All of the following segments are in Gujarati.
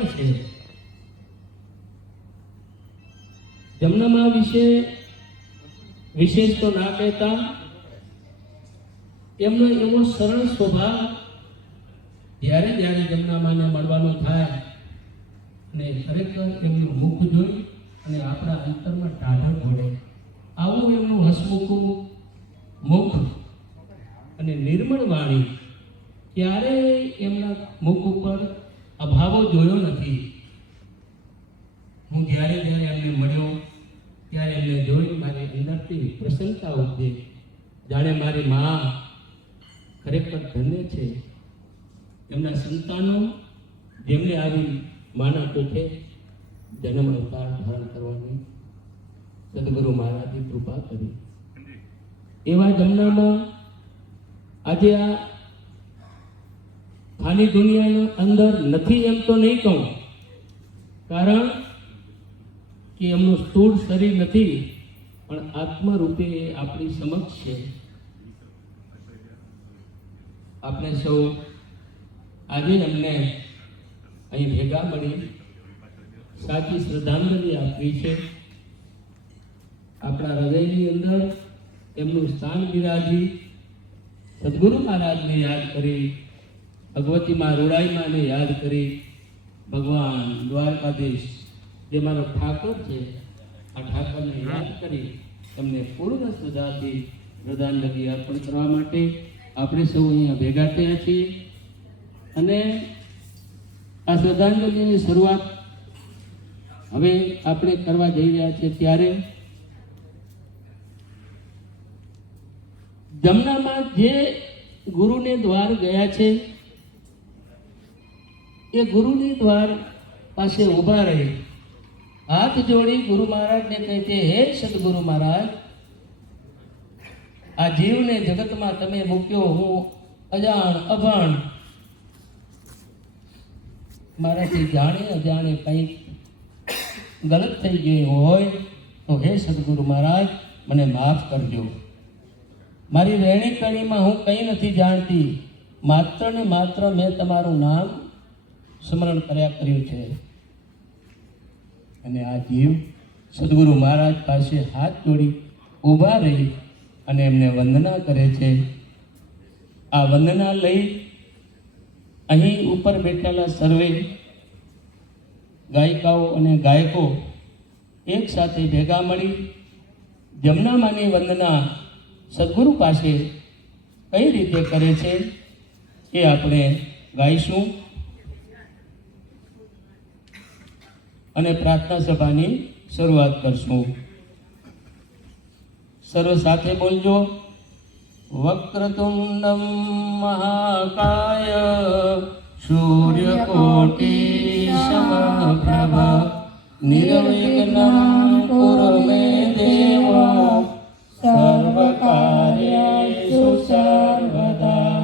કારણ છે. જમનામા વિશે વિશેષ તો ના કહેતા, એમનો એવો સરળ સ્વભાવ, જ્યારે જ્યારે જમનામાને મળવાનો થાય અને ખરેખર એમનું મુખ જોઈ અને આપણા અંતરમાં ટાઢક પડે. આવું એમનું હસમુખું મુખ અને નિર્મળ વાણી, ક્યારેય એમના મુખ ઉપર અભાવો જોયો નથી. હું જ્યારે જ્યારે એમને મળ્યો ત્યારે એમને જોઈ મારી અંદરથી પ્રસન્નતા ઉપજે, જાણે મારી મા ખરેખર ધન્ય છે. એમના સંતાનો જેમને આવી માના કોઠે જન્મ અવતાર ધારણ કરવાની સદગુરુ મહારાજે કૃપા કરી. એવા જમનામાં આજે આ ખાની દુનિયાની અંદર નથી એમ તો નહીં કહું, કારણ કે એમનું સ્થૂળ શરીર નથી, પણ આત્મરૂપે આપણી સમક્ષ છે. આપણે સૌ આજે એમને અહીં ભેગા મળી સાચી શ્રદ્ધાંજલિ આપવી છે. આપણા હૃદયની અંદર એમનું સ્થાન બિરાજી સદગુરુ મહારાજને યાદ કરી, ભગવતી માં રૂડાઈમાને યાદ કરી, ભગવાન દ્વારકાધીશ જે મારો ઠાકોર છે આ ઠાકોરને યાદ કરી તમને પૂર્ણ શ્રદ્ધાથી શ્રદ્ધાંજલિ અર્પણ કરવા માટે આપણે સૌ અહીંયા ભેગા થયા છીએ. અને આ શ્રદ્ધાંજલિની શરૂઆત હવે આપણે કરવા જઈ રહ્યા છીએ. ત્યારે જમનામાં જે ગુરુને દ્વાર ગયા છે એ ગુરુની દ્વાર પાસે ઊભા રહી હાથ જોડી ગુરુ મહારાજને કહે છે, હે સદગુરુ મહારાજ, આ જીવને જગતમાં તમે મૂક્યો, હું અજાણ અભણ, મારાથી જાણે અજાણે કંઈક ગલત થઈ ગયું હોય તો હે સદગુરુ મહારાજ મને માફ કરજો. મારી રહેણી કરણીમાં હું કંઈ નથી જાણતી, માત્ર ને માત્ર મેં તમારું નામ સ્મરણ કર્યું છે. અને આ જીવ સદગુરુ મહારાજ પાસે હાથ જોડી ઊભા રહી અને એમને વંદના કરે છે. આ વંદના લઈ અહીં ઉપર બેઠેલા સર્વે ગાયિકાઓ અને ગાયકો એક સાથે ભેગા મળી જમનામાની વંદના સદગુરુ પાસે કઈ રીતે કરે છે એ આપણે ગાઈશું અને પ્રાર્થના સભાની શરૂઆત કરશું. સર્વ સાથે બોલજો. વક્રતુંડમ મહાકાય સૂર્યકોટિ સમપ્રભ નિર્વિઘ્નં કુરુ મે દેવ સર્વકાર્યેષુ સર્વદા.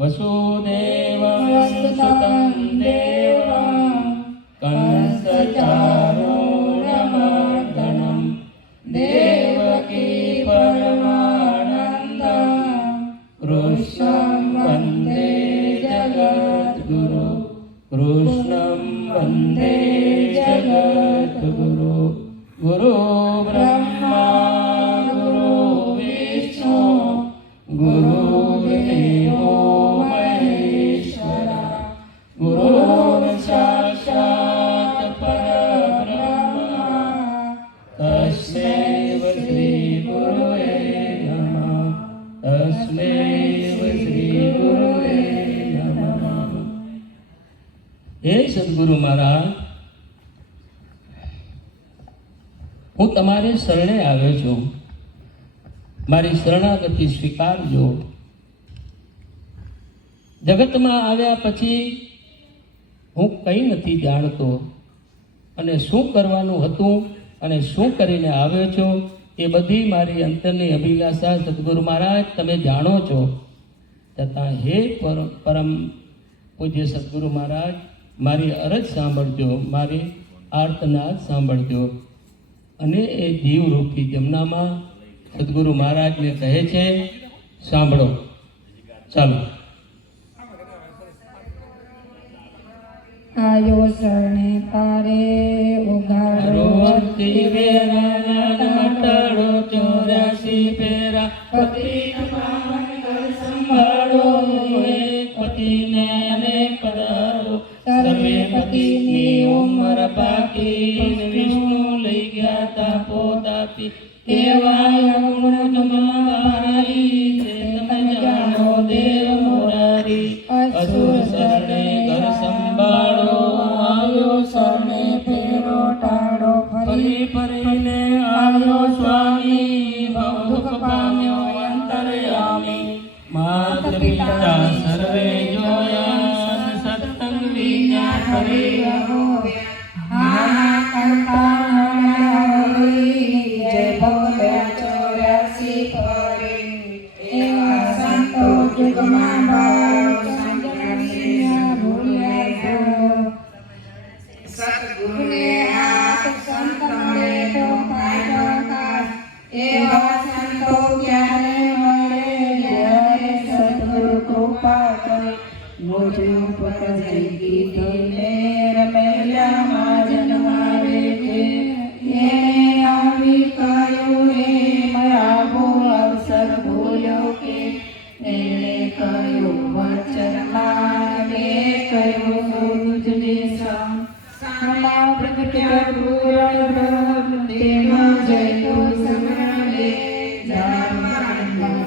વસુદેવં સુતં દેવં કંસચારૂરમર્દનમ દેવકી પરમાનંદં કૃષ્ણં વંદે જગદ્ગુરુ. કૃષ્ણં વંદે જગદ્ગુરુ. ગુરુ બ્રહ્મા ગુરુ વિષ્ણુ ગુરુદેવો મહેશ્વરા. ગુરુ સાક્ષાત પરબ્રહ્મા તસ્મૈ શ્રી ગુરુવે નમઃ. તસ્મૈ શ્રી ગુરુવે નમઃ. હે સદગુરુ મહારાજ, હું તમારી શરણે આવ્યો છું, મારી શરણાગતિ સ્વીકારજો. જગતમાં આવ્યા પછી હું કંઈ નથી જાણતો અને શું કરવાનું હતું અને શું કરીને આવ્યો છો એ બધી મારી અંતરની અભિલાષા સદગુરુ મહારાજ તમે જાણો છો. તથા હે પરમ પૂજ્ય સદગુરુ મહારાજ, મારી અરજ સાંભળજો, મારી આર્તનાદ સાંભળજો. અને એ જીવરૂપી જમનામાં સદગુરુ મહારાજને કહે છે, સાંભળો. ચાલો. આયો શરણે પારે ઉઘાડો રોવતી વેરાના મટાડો 84 ફેરા પતિના પાવન ઘર સંભાળો હે પતિને અનેક પધારો સર્વે પતિની ઉંમર પાકી વિષ્ણુ લઈ ગયા તાપો તાપી કેવાય ગુણ તમારી તમે જાણો દેવ મોરારી અસુર શરણે ઘર સંભાળો આવ્યો શરણે ફેરો ટાળો ફરી ફરીને આવ્યો સ્વામી ભવ દુઃખ પામ્યો અંતર્યામી માત પિતા સર્વે જોયા સત્સંગ વિના ફરી જય ભગવાન 84 ફરે એવા સંતો જગમાં ભાવ સંજ્ઞા ભૂલ્યા સદગુરુને હાથ સંત મળે તો ફાયદો ખાસ એવા સંતો ક્યારે મળે જ્યારે સદગુરુ કૃપા કરે મુજ ઉપર જઈ કીધું રમેલામાં જન્માવે છે એને આવી કહ્યું એ મરાવો અવસર ભૂલ્યો કે એને કહ્યું વચન માગે કહ્યું ગુરુજને સમા પ્રગટ્યા પૂરણ બ્રહ્મ તેમાં જયતો સમરણે જાનમાં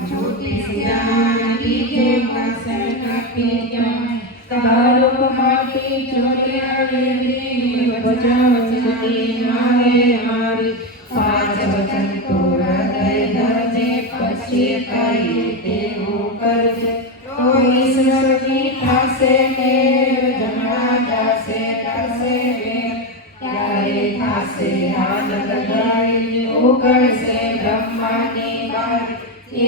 જ્યોતિષિયાન દીજે વાસણ કાપી જ્ઞાન તારો માટી ચોર્યાવી વચન સુધી મારે મારી પાંચ વચન તો હૃદય ધરજે પછી કહીએ તેવું કરજે તો ઈશ્વરની થાશે મેર જમણા દાસે કરશે વેર ત્યારે થાશે આનંદ ગાય ઉગડશે બ્રહ્માની બારી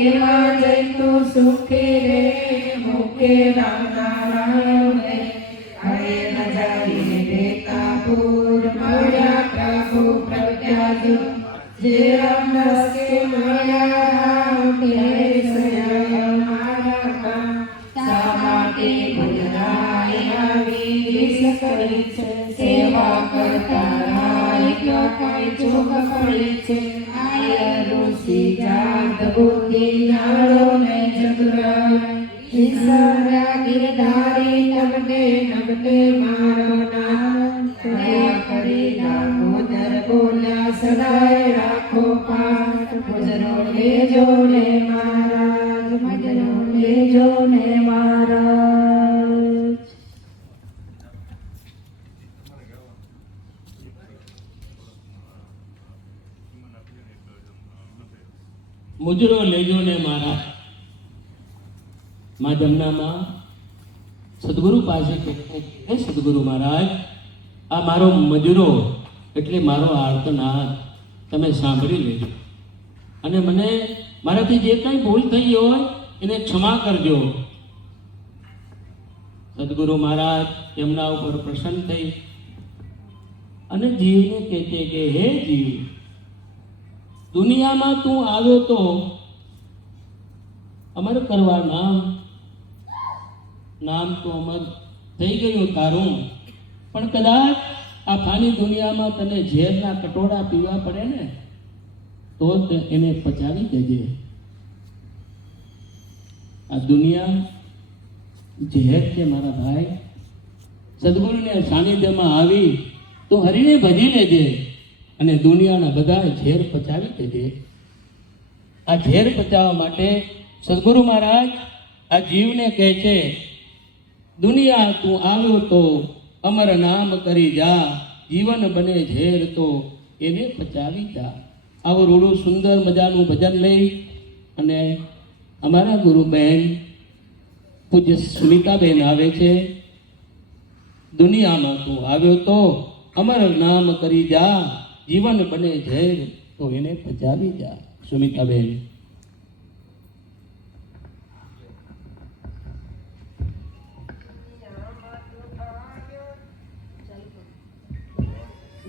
એમાં જઈતું સુખી રે મુખે રામ નારાયણ રે હરે ન જાય બેતાપુર મળ્યા પ્રભુ પ્રજ્ઞાજુ જે રમસ કે મળ્યા કે સયા મારા કામ શા માટે ભજરાય આવી વિષ કરી છે સેવા કરતા રાય ક્યાં કઈ ચૂક પડી છે આય ઋષિ જાત બુદ્ધિ નાળો ને ચતુરાય ઈશ્વરા ગિરધારી નગને મારો નામ દયા કરી દામોદર બોલ્યા સદાય રાખો પાઠ ભજનો લેજો ને મહારાજ ભજનો લેજો ને મહારાજ મુજરો લેજો ને મારા માં જમનામાં સદગુરુ પાસે હે સદગુરુ મહારાજ આ મારો મજરો એટલે મારો આર્તનાદ તમે સાંભળી લેજો અને મને મારાથી જે કંઈ ભૂલ થઈ હોય એને ક્ષમા કરજો. સદગુરુ મહારાજ એમના ઉપર પ્રસન્ન થઈ અને જીવને કહે છે કે હે જીવ, દુનિયામાં તું આવ્યો તો અમર કરવા નામ તો અમર થઈ ગયું તારું, પણ કદાચ આ ફાની દુનિયામાં તને ઝેરના કટોરા પીવા પડે ને તો એને પચાવી દેજે. આ દુનિયા ઝેર છે મારા ભાઈ. સદગુરુને સાનિધ્યમાં આવી તો હરિને ભજી લેજે અને દુનિયાના બધા ઝેર પચાવી દેજે. આ ઝેર પચાવવા માટે સદગુરુ મહારાજ આ જીવને કહે છે, દુનિયા તું આવ્યો તો અમર નામ કરી જા, જીવન બને ઝેર તો એને પચાવી જા. આવું રૂડું સુંદર મજાનું ભજન લઈ અને અમારા ગુરુબહેન પૂજ્ય સુમિતાબેન આવે છે. દુનિયામાં તું આવ્યો તો અમર નામ કરી જા, જીવન બને ઝેર તો એને પચાવી જા. સુમિતાબેન.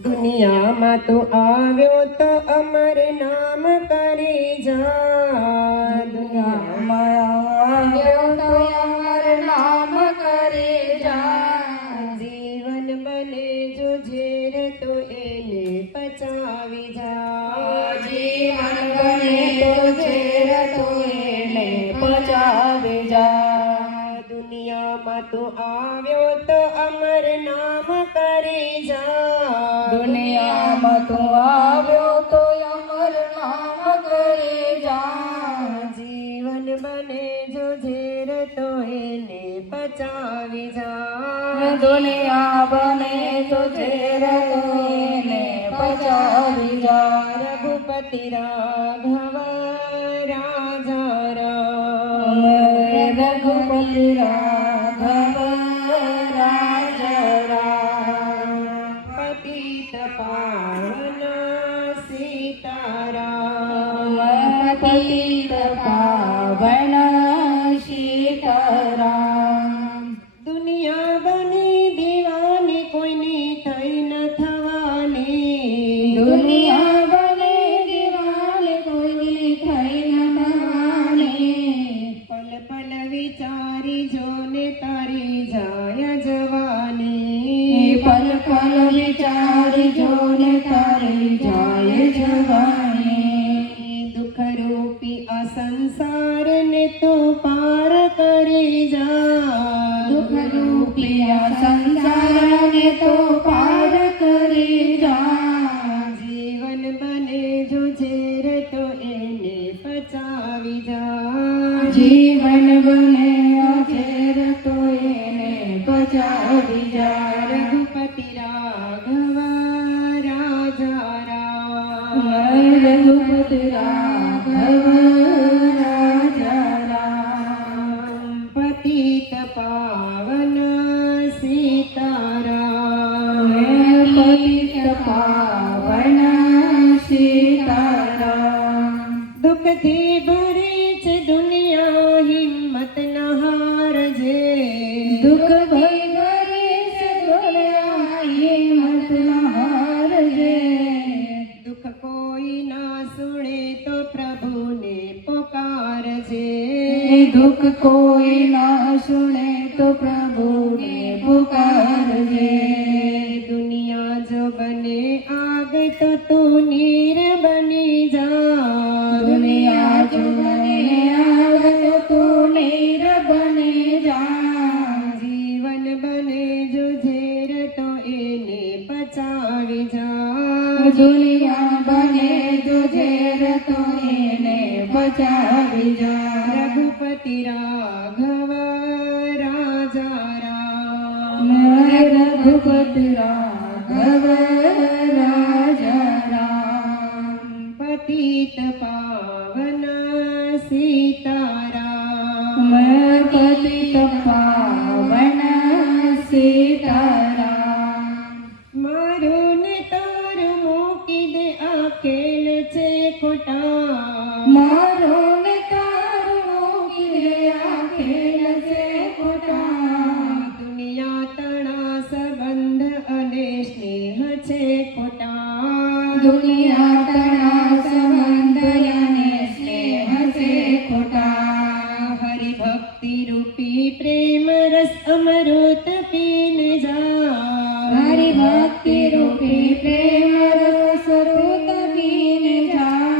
દુનિયામાં તું આવ્યો તો અમર નામ કરી જા. દુનિયામાં આવ્યો તો અમર નામ કરી જા, જીવન જો ઝેર તો એને પચાવી જા જીવન બને તો ઝેર તો એને પચાવી જા દુનિયામાં તું આવ્યો તો અમર નામ કરી જા દુનિયામાં તું આવ્યો તો અમર નામ કરી જા જીવન બને જો ઝેર તો એને પચાવી જા દુનિયા બને તો ઝેર તો એને પચાવી જા રઘુપતિ રાઘવ રાજા રામ રઘુપતિ રાઘવ રાજા રામ પતિત પાવન સીતારામ પતિત પાવન સીતારામ દુનિયા બની દીવાની કોઈની થઈ ન થવાની દુનિયા બને દીવાને કોઈની થઈ ન થવાની પલ પલ વિચારી જોને તારી જાય જવાની પલ પલ વિચારી જોને તારી જાય જવાની દુઃખ રૂપી આ સંસારને તો પાર કરી જા દુઃખ રૂપિયા સંસારને તો પાર કરી જા જીવન બને જો ઝેર તો એને પચાવી જા જીવન બને ઝેર તો એને પચાવી જા રઘુપતિ રાઘવ રાજા રામ રઘુપતિ રાઘવ રાજા રામ પતિત પાવન સીતારામ પતિત પાવન સીતારામ દુઃખથી ભરે છે દુનિયા હિંમત ન હારજે દુઃખ ભય ભરે છે દુનિયા હિંમત ન હારજે દુઃખ કોઈ ના સુણે તો પ્રભુને પુકારજે દુઃખ કોઈ ના સુણે તો પ્રભુને પુકારજે દુનિયા જો બને આગ તો તું નીર બની જા દુનિયા જો બને આગ તો તું નીર બની જા જીવન બને જો ઝેર તો એને પચાવી જા દુનિયા બને તો ઝેર તો એને પચાવી જા રઘુપતિ રાઘવ રાજા રામ રઘુપતિ રાઘવ રાજા રામ પતિત પાવન સીતારામ પતિત પાવન સીતારામ મારું ને તારું મૂકી દે આ ખેલ છે ખોટા મારો ને તારો આ ખેલ છે ખોટા દુનિયા તણા સંબંધ અને સ્નેહ છે ખોટા દુનિયા તણા સંબંધ અને સ્નેહ છે ખોટા હરિભક્તિ રૂપી પ્રેમ રસ અમૃત પીને જા હરિ ભક્તિ રૂપી પ્રેમ રસ રૂત પીને જા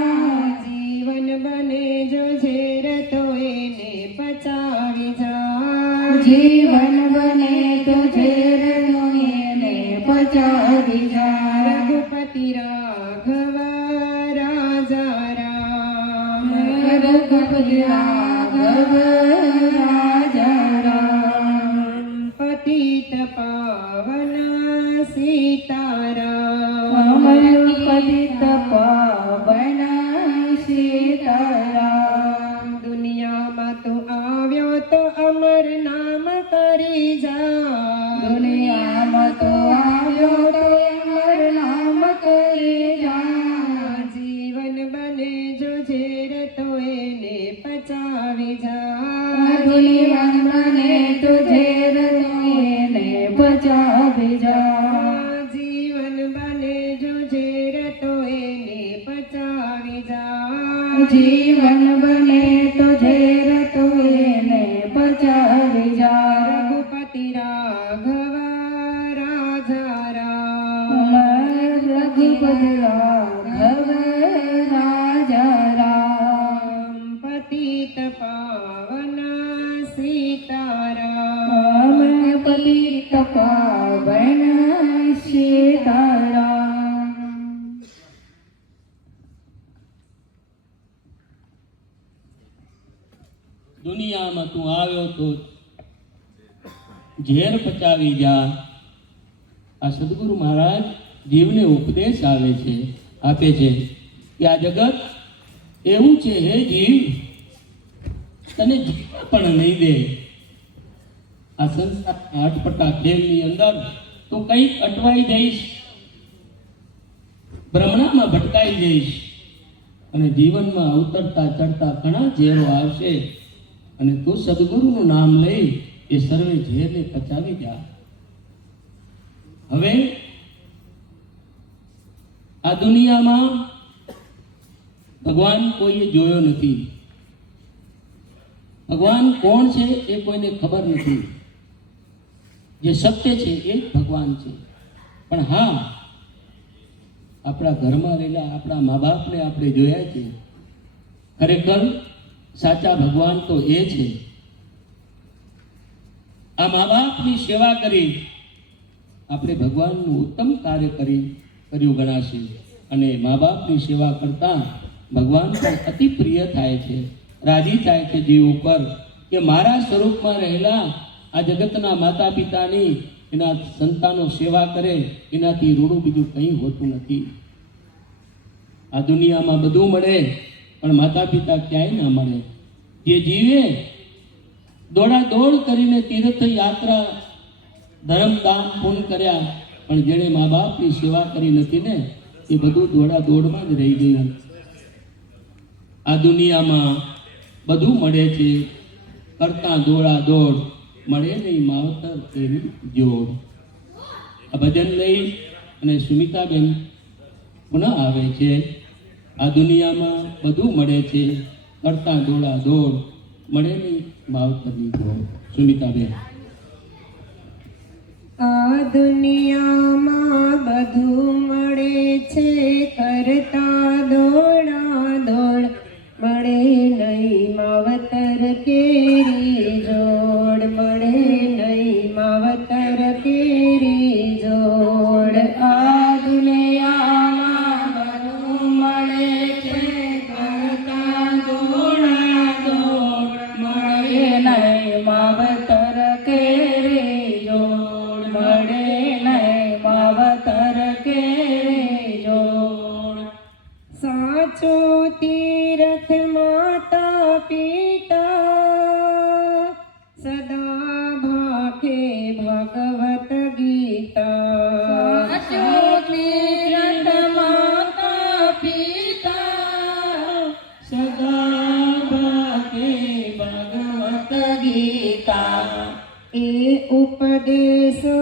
જીવન બને જો ઝેર તો એને પચાવી જા જીવન બને તો ઝેર નો એને પચાવી જા રઘુપતિ રાઘવ રાજા રામ રઘુપતિ રાઘવ રાજા રામ પતિત પાવન સીતારામ પતિત પાવન સીતારામ દુનિયામાં તું આવ્યો તો અમર નામ કરી જા દુનિયામાં તો આવ્યો તો અમર નામ કરી જા જીવન બને જો ઝેર તો એને પચાવી જા જીવન બને તો ઝેર તો એને પચાવી જા જીવન બને જો ઝેર તો એને પચાવી જા જીવન બને તો ઝેર તો એને પચાવી જા રઘુપતિ રાઘવ રાજા રામ રઘુપત રાઘવ રાજા રામ પતિત પાવન સીતારામ પતિત પાવન સીતારામ દુનિયામાં તું આવ્યો તો ઝેર પચાવી જા. આ સદગુરુ મહારાજ જીવને ઉપદેશ આપે છે કે આ જગત એવું છે, હે જીવ, તને જીવવા પણ નહીં દે. આ સંસાર અટપટા ખેલની અંદર તું કંઈક અટવાઈ જઈશ, ભ્રમણામાં ભટકાઈ જઈશ અને જીવનમાં ઉતરતા ચડતા ઘણા ઝેરો આવશે અને તું સદગુરુનું નામ લઈ એ સર્વે ઝેરને પચાવી જા. હવે આ દુનિયામાં ભગવાન કોઈએ જોયો નથી. ભગવાન કોણ છે એ કોઈને ખબર નથી. જે સત્ય છે એ જ ભગવાન છે. પણ હા, આપણા ઘરમાં રહેલા આપણા મા બાપને આપણે જોયા છે. ખરેખર સાચા ભગવાન તો એ છે. આ મા બાપની સેવા કરી આપણે ભગવાનનું ઉત્તમ કાર્ય કર્યું ગણાશે. અને મા બાપની સેવા કરતા ભગવાન પણ અતિ પ્રિય થાય છે, રાજી થાય છે જીવ ઉપર કે મારા સ્વરૂપમાં રહેલા આ જગતના માતા પિતાની એના સંતાનો સેવા કરે, એનાથી રૂડું બીજું કંઈ હોતું નથી. આ દુનિયામાં બધું મળે પણ માતા પિતા ક્યાંય ના મળે. જે જીવે દોડાદોડ કરીને તીર્થ યાત્રા ધર્મ દાન પૂર્ણ કર્યા, પણ જેણે મા બાપની સેવા કરી નથી ને એ બધું દોડાદોડમાં જ રહી ગયું. આ દુનિયામાં બધું મળે છે, કરતા દોડાદોડ મળે નહીં માવતર એની જોડ. આ ભજન લઈ અને સુમિતાબેન પુનઃ આવે છે. આ દુનિયામાં બધું મળે છે, કરતા દોડાદોડ મળે નહીં માવતરની જોડ. સુમિતાબેન. આ દુનિયામાં બધું મળે છે, કરતા દોડાદોડ મળે નહીં માવતર કેરી જોડ. મળે નહીં માવતર કેરી જોડ. આ દુનિયામાં બધું મળે છે, કરતા દોડાદોડ મળે નહીં માવતર કેરી જોડ. મળે નહીં માવતર કેરી જોડ. સાચો તીર્થ માતા પિતા, સદા ભાખે ભગવત ગીતા. સાચો તીર્થ માતા પિતા, સદા ભાગે ભગવત ગીતા. એ ઉપદેશો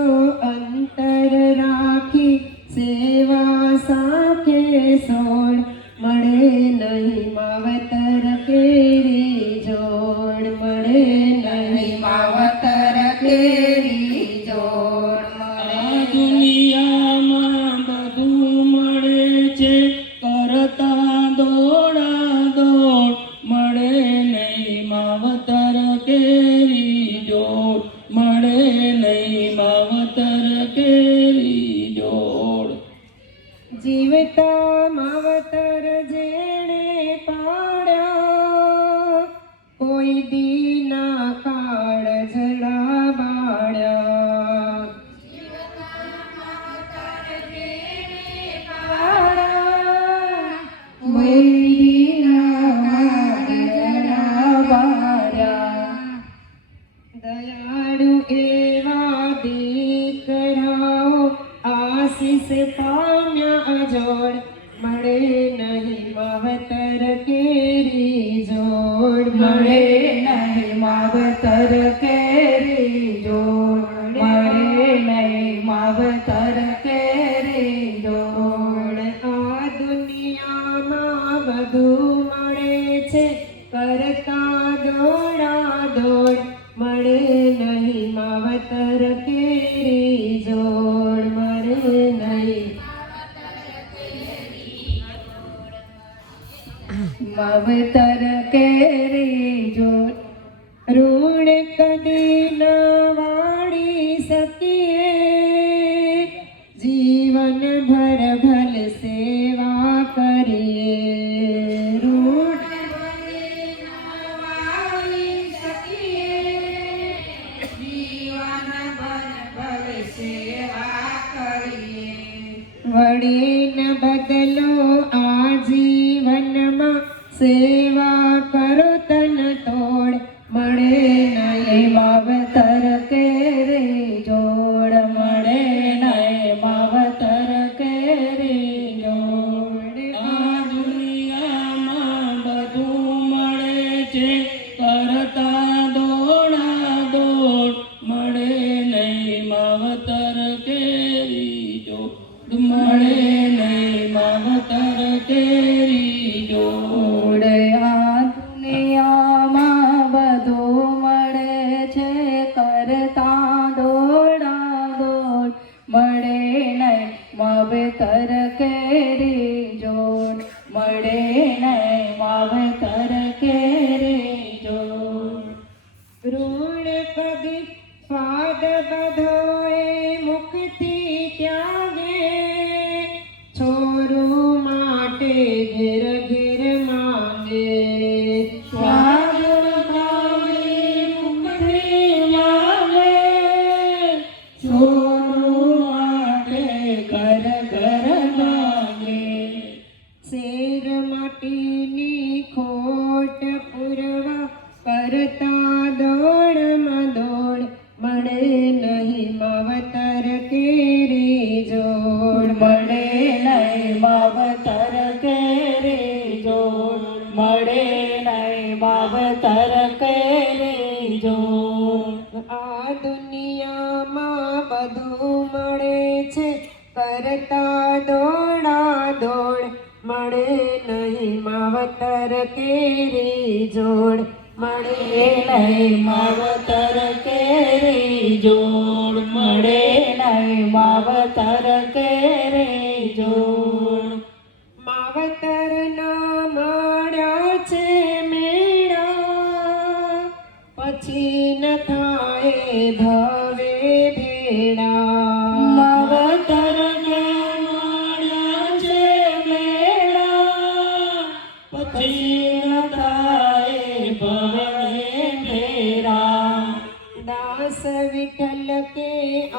અંતર રાખી સેવા સાથે સોડ. મળે નહીં માવતર કેરી જોડ. મળે નહીં માવતર કેરી જોડ. આ દુનિયામાં બધું મળે છે, કરતા દોડાદોડ મળે નહીં માવતર કેરી જોડ. મળે નહીં માવતર કેરી જોડ. જીવતા માવતર જેણે પાડ્યા, કોઈ દીના કાળ જડા બાળ્યા. દયાળુ એવા દીકરાઓ આશીષ પામ્યા જોડ. મળે નહીં માવતર કેરી જોડ. મળે નહીં માવતર કેરી જોડ. મળે નહીં માવતર કેરી જોડ. આ દુનિયામાં બધું મળે છે, કરતા દોડાદોડ મળે નહીં માવતર કેરી જોડ. મળે નહીં માવતર કેરી જોડ ઋણ કદી ન વાળી શકીએ, જીવન ભર ભલ સેવા કરીએ. ઋણ વળી ન બદલો આ જીવનમાં, સેવા કરો તન તોડ મળે નહીં માવતર કેરી જોડ મળે નહીં માવતર કેરી જોડ. આ દુનિયામાં બધું મળે છે, કરતા દોડા દોડ મળે નહીં માવતર કેરી જોડ મળે નહીં માવતર કેરી જોડ. આ દુનિયામાં બધું મળે છે, કરતા દોડા દોડ મળે નહીં માવતર કેરી જોડ મળે નહીં માવતર કેરી જોડ. ઋણ કદી સ્વાદ બધોએ મુખથી ત્યાગે, છોરું માટે ઘેર ઘેર માંગે. સ્વાદ ખાવી મુખથી માંગે, છોરું માટે ઘર ઘર માંગે. શેર માટીની ખોટ પૂરવા કરતા દોડમાં દોડ મળે નહીં માવતર કેરી જોડ મળે નહીં માવતર કેરી જોડ મળે નહીં માવતર કેરી જોડ. આ દુનિયામાં બધું મળે છે, કરતા દોડા દોડ મળે નહીં માવતર કેરી જોડ મળે નહીં માવતર કેરી જોડ મળે નહીં માવતર કેરી જોડ. માવતર ન મળ્યા છે મેળા, પછી ન થાય ધવે ભેડા. માવતર મળ્યા છે મેળા, પછી ન થાય ભવે ભેરા. દાસ વિઠ્ઠલ કે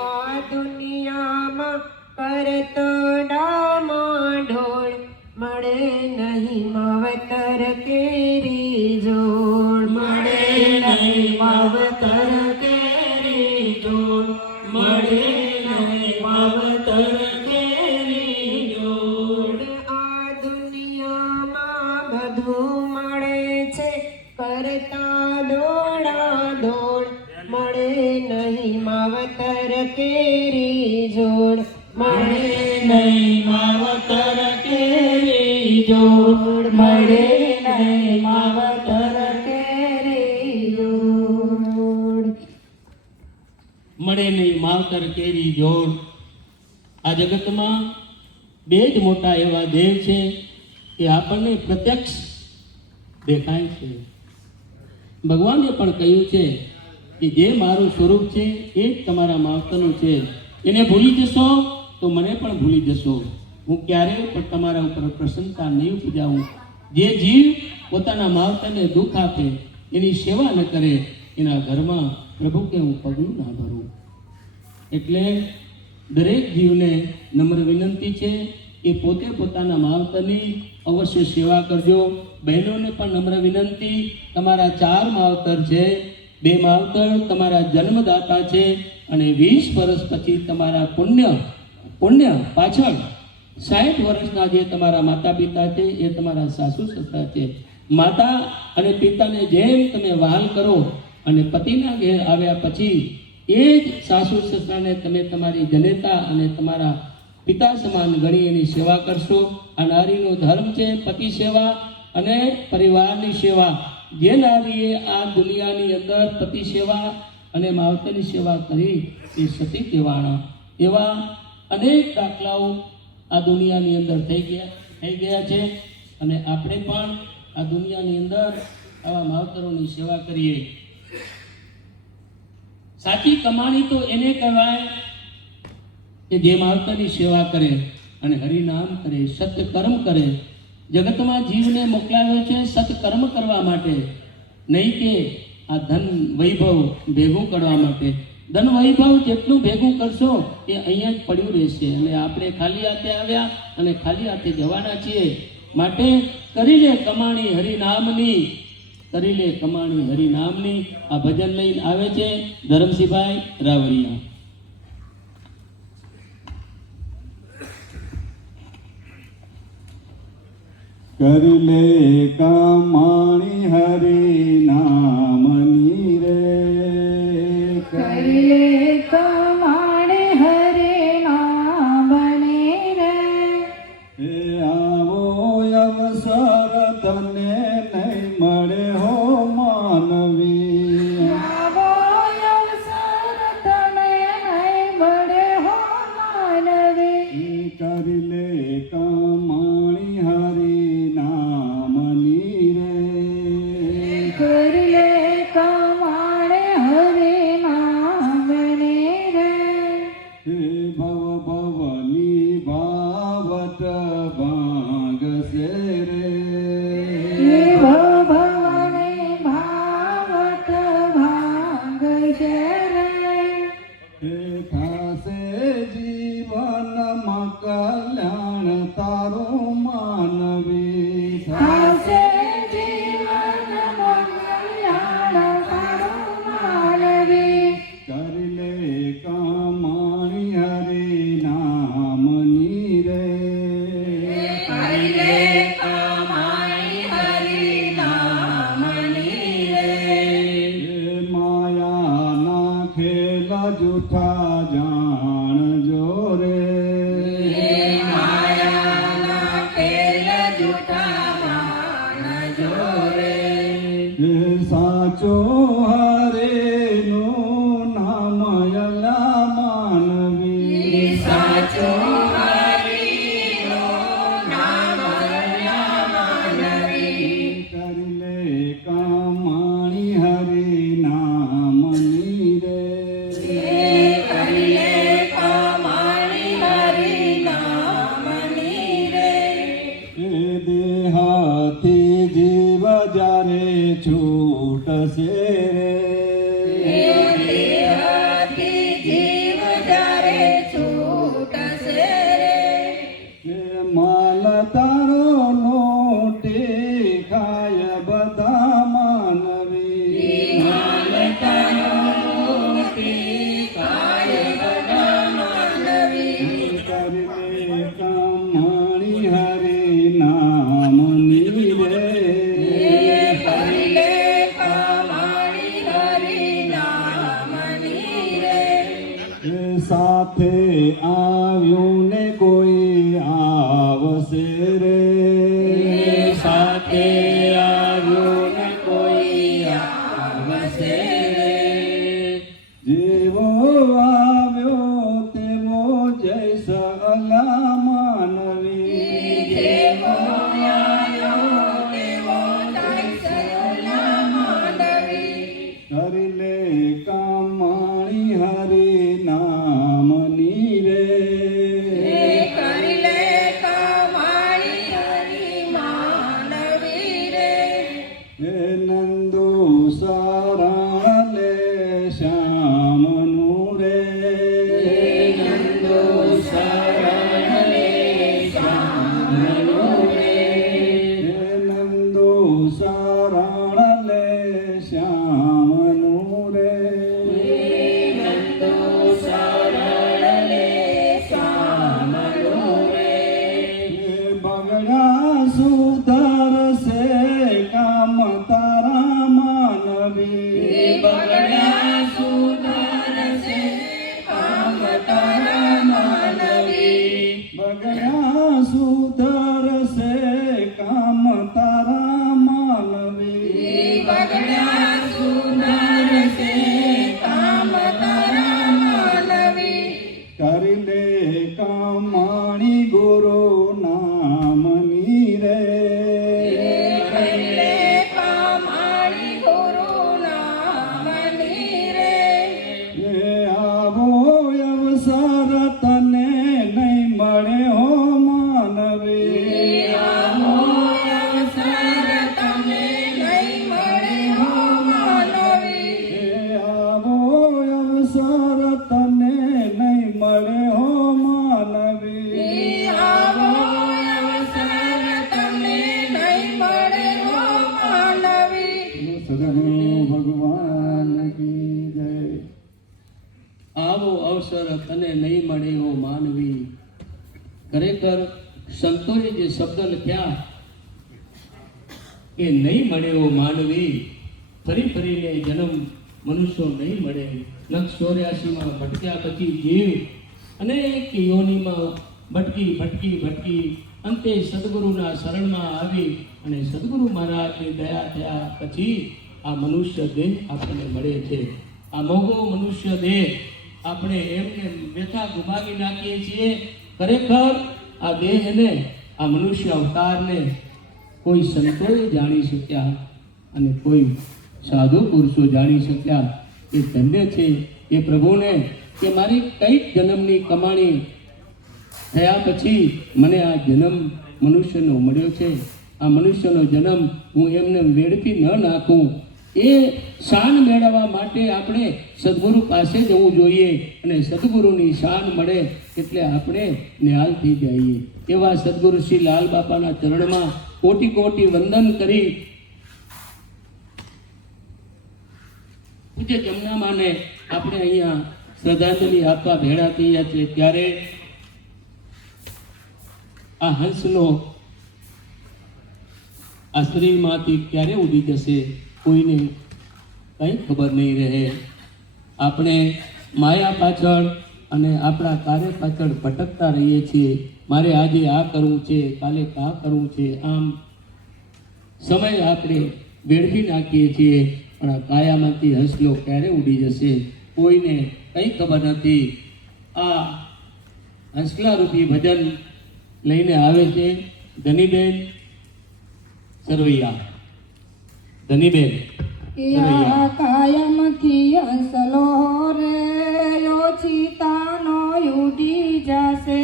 આ દુનિયામાં કરતો ડામાડોળ મળે નહીં માવતર કેરી જોડ મળે નહીં માવતર કેરી જોડ મળે નહીં માવતર કેરી જોડ. આ દુનિયામાં બધું મળે છે, કરતા દોડા દોડ મળે નહીં માવતર કેરી જોડ મળે નહીં માવતર કેરી જોડ મળે નહીં માવતર કેરી જોડ. મળે નહીં માવતર કેરી જોડ. આ જગતમાં બે જ મોટા એવા દેવ છે કે આપણને પ્રત્યક્ષ દેખાય છે. ભગવાને પણ કહ્યું છે કે જે મારું સ્વરૂપ છે એ જ તમારા માવતરનું છે, એને ભૂલી જશો તો મને પણ ભૂલી જશો. હું ક્યારેય પણ તમારા ઉપર પ્રસન્નતા નહીં ઉપજાવું. જે જીવ પોતાના માવતરને દુઃખ આપે, એની સેવા ન કરે, એના ઘરમાં પ્રભુ કે હું પગલું ના ભરું. એટલે દરેક જીવને નમ્ર વિનંતી છે કે પોતે પોતાના માવતરની અવશ્ય સેવા કરજો. બહેનોને પણ નમ્ર વિનંતી, તમારા 4 માવતર છે, 2 માવતર તમારા જન્મદાતા છે અને 20 વર્ષ પછી તમારા પુણ્ય પાછળ 60 વર્ષના જે તમારા માતા પિતા છે એ તમારા સાસુ સસરા છે. માતા અને પિતાને જેમ તમે વહાલ કરો અને પતિના ઘેર આવ્યા પછી એ જ સાસુ સસરાને તમે તમારી જનેતા અને તમારા પિતા સમાન ગણી એની સેવા કરશો. આ નારીનો ધર્મ છે પતિ સેવા અને પરિવારની સેવા. જે નારીએ આ દુનિયાની અંદર પતિ સેવા અને માવતરની સેવા કરી એ સતી કહેવાણા. એવા અનેક દાખલાઓ આ દુનિયાની અંદર થઈ ગયા છે અને આપણે પણ આ દુનિયાની અંદર આવા માવતરોની સેવા કરીએ. સાચી કમાણી તો એને કહેવાય કે જે માવતરની સેવા કરે અને હરિનામ કરે, સત્કર્મ કરે. જગતમાં જીવને મોકલાવ્યો છે સત્કર્મ કરવા માટે, નહીં કે આ ધન વૈભવ ભેગું કરવા માટે. ધન વૈભવ જેટલું ભેગું કરશો એ અહીંયા જ પડ્યું રહેશે અને આપણે ખાલી હાથે આવ્યા અને ખાલી હાથે જવાના છીએ. માટે કરી લે કમાણી હરિનામની, કરી લે કમાણી હરિનામની. આ ભજન લઈને આવે છે ધરમસિંહભાઈ રાવરિયા. કરી લે કમાણી હરિનામની રે, કરી લે કમાણે હરે નામની રે. એ આવો અવસર તને નહીં મળે હો માનવી. આવો અવસર તને નહીં મળે હો માનવી. કરી લે કમાણી હરિનામની રે, કરી લે કમાણે હરે નામની રે. હે ભવ ભવની ભાવત ભાંગશે રે, હે ભવને ભાવત ભાંગશે રે. હે થાશે જીવનમાં કલ્યાણ તારું માનવી. થાશે જીવનમાં કલ્યાણ તારું માનવી. કરી લે કમાણી હરિનામની રે, કરી લે કમાણી હરે નામની રે. હે માયાના ખેલ જૂઠા જાણજો રે, માયાના ખેલ જૂઠા માણજો રે. હે સાચો હરેનું નામ અલા માનવી. સાચો હરિનો નામ અલ્યા માનવી. કરી લે કમાણી હરિનામની રે, કરી લે કમાણી હરે નામની રે. એ દેહાથી જીવ જ્યારે છૂટશે રે, દેહથી જીવ જ્યારે છૂટશે રે. એ માલ તારો લોટી ખાય બધા માનવી. માલતાનો લોટી ખાય બધા માનવી. કરી લે કમાણી હરિનામની રે, કરી લે કમાણી હરે નામની રે. એ સાથે આવ્યું ને કોઈ આવશે રે, સાથે આવ્યો ને કોઈ આવશે રે. જેવો આવ્યો તેવો જૈસ અલા માનવી. જેવો આવ્યો તેવો જાય સયોલા માનવી. કરી લે કમાણી હરિનામની રે, કરી લે કમાણી હરે માનવી રે. હે નંદુ શરણ લે શ્યામનું રે, નંદો શરણ લે શ્યામનું રે. હે નંદુ શરણ લે શ્યામનું રે, નંદો શરણ લે શ્યામનું રે. હે બગડા સુધરશે કામ તારા માનવી. બગડ્યા સુધરશે કામ તારા માનવી. બગડા સુધરશે કામ તારા માનવી. બગડ્યા સુધરશે કામ તારા માનવી. કરી લે કમાણી ગુરુ નામની રે, કરી ખરેખર સંતોએ જે શબ્દ લખ્યા કે નહીં મળે એવો માનવી, ફરી ફરીને જન્મ મનુષ્યો નહીં મળે. લક્ષ 84માં ભટક્યા પછી જીવ અનેક યોનિમાં ભટકી અંતે સદગુરુના શરણમાં આવી અને સદગુરુ મહારાજની દયા થયા પછી આ મનુષ્ય દેહ આપણને મળે છે. આ મોંઘો મનુષ્ય દેહ આપણે એમને વ્યથા ગુમાવી નાખીએ છીએ. ખરેખર આ દેહને, આ મનુષ્ય અવતારને કોઈ સંતોએ જાણી શક્યા અને કોઈ સાધુ પુરુષો જાણી શક્યા. એ ધન્ય છે એ પ્રભુને કે મારી કઈ જન્મની કમાણી થયા પછી મને આ જન્મ મનુષ્યનો મળ્યો છે. આ મનુષ્યનો જન્મ હું એમને વેડફી ન નાખું. એ શાન મેળવવા માટે આપણે સદગુરુ પાસે જવું જોઈએ અને સદગુરુની શાન મળે એટલે આપણે નિહાલ થઈ જઈએ. એવા સદગુરુ શ્રી લાલ બાપાના ચરણમાં કોટી કોટી વંદન કરી પૂજ્ય જમનામાને આપણે અહીંયા શ્રદ્ધાંજલિ આપવા ભેળા થયા છે. ત્યારે આ હંસનો આ શરીરમાંથી ક્યારે ઉડી જશે કોઈને કંઈ ખબર નહીં રહે. આપણે માયા પાછળ અને આપણા કાર્ય પાછળ ભટકતા રહીએ છીએ. મારે આજે આ કરવું છે, કાલે આ કરવું છે, આમ સમય આપણે વેડફી નાખીએ છીએ. પણ આ કાયામાંથી હંસલો ક્યારે ઉડી જશે કોઈને કંઈ ખબર નથી. આ હંસલા રૂપી ભજન લઈને આવે છે ધનીબેન સરવૈયા. ધનીબેન યા કાયમથી હંસલો રે ઓછીતાનો ઉડી જશે.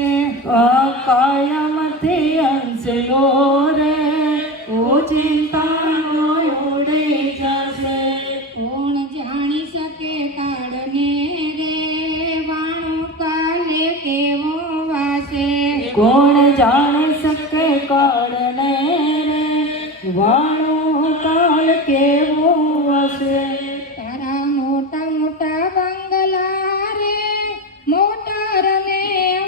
કાયમથી હંસલો રે ઓછીતાનો ઉડી જશે. કોણ જાણી શકે કાળને રે વાણું કાલે કેવો વાસે. કોણ જાણી શકે કાળને રે વાણું કાલ કેવો વાસે. તારા મોટા મોટા બંગલા રે મોટર ને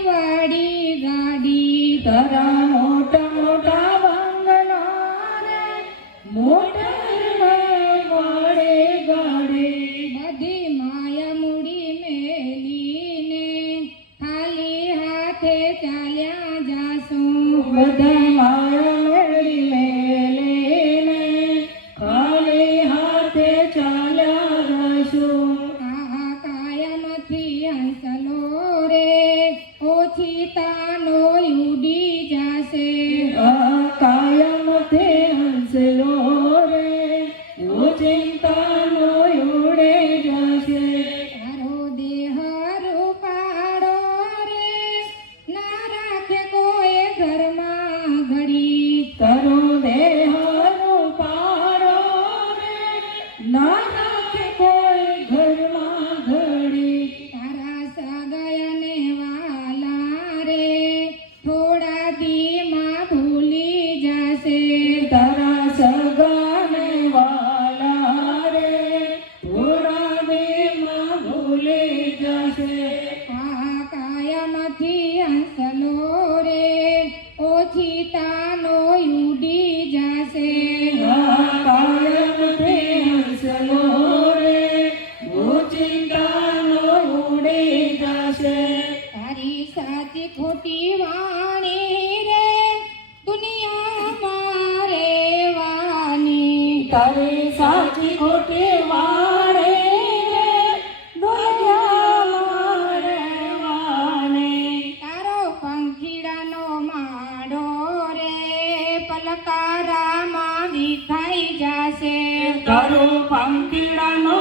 વાડી ગાડી. તારા મોટા મોટા બંગલા રે મોટર ને વાડી ગાડી. બધી માયા મૂડી મેલીને ખાલી હાથે ચાલ્યા જાશું. બધા માયા મૂડી મેલીને ખાલી હાથે ચાલ્યા જાશું. આ કાયમથી હંસલો રે ઓછીતાનો ઉડી જશે. આ કાયમથી હંસલો રે ઓછીતાનો ઉડી જશે. તારો દેહ રૂપાળો રે ના રાખે કોઈ ઘરમાં ઘડી. તારો દેહ રૂપાળો રે ના રાખે કોઈ ઘરમાં ઘડી. તારા સગાયને વાલા રે થોડા દીમાં ભૂલી જશે. તારા સગાને વાલા રે થોડા દીમાં ભૂલી જશે. આ કાયમથી હંસલો રે ઓછીતાનો ઉડી જશે. આ કાયમથી હંસલો રે ઓછીતાનો ઉડી જશે. તારી સાચી ખોટી વાણી રે દુનિયામાં રહેવાની. તારી સાચી ખોટી વાણી રે દુનિયામાં રહેવાની. તારો પંખીડાનો માળો રે પલકારામાં વિખાઈ જશે. તારો પંખીડાનો